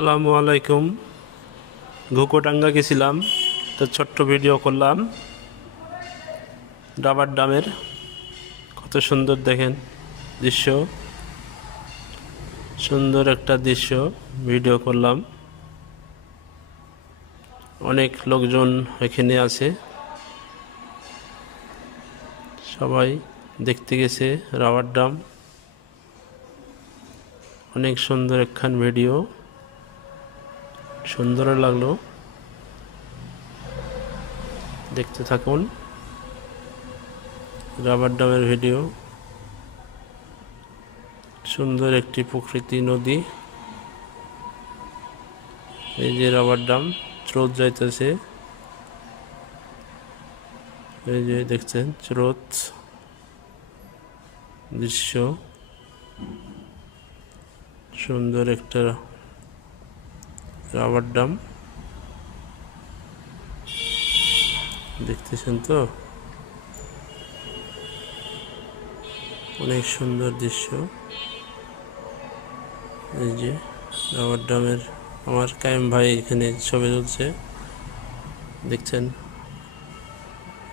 আসসালামু আলাইকুম। ঘুঘুডাঙ্গা গেছিলাম, তো ছোট্ট ভিডিও করলাম রাবার ড্যামের। কত সুন্দর দেখেন দৃশ্য, সুন্দর একটা দৃশ্য ভিডিও করলাম। অনেক লোকজন এখানে আছে, সবাই দেখতে গেছে রাবার ড্যাম। অনেক সুন্দর একখান ভিডিও, সুন্দর লাগলো, দেখতে থাকুন রাবার ড্যামের ভিডিও। সুন্দর একটি প্রকৃতি নদী, এই যে রাবার ড্যাম স্রোত যাইতেছে, এই যে দেখছেন স্রোত দৃশ্য। সুন্দর একটা রাবার ড্যাম দেখতেছেন তো, অনেক সুন্দর দৃশ্য। এই যে রাবার ড্যামের আমার কায়েম ভাই এখানে ছবি তুলছে, দেখছেন।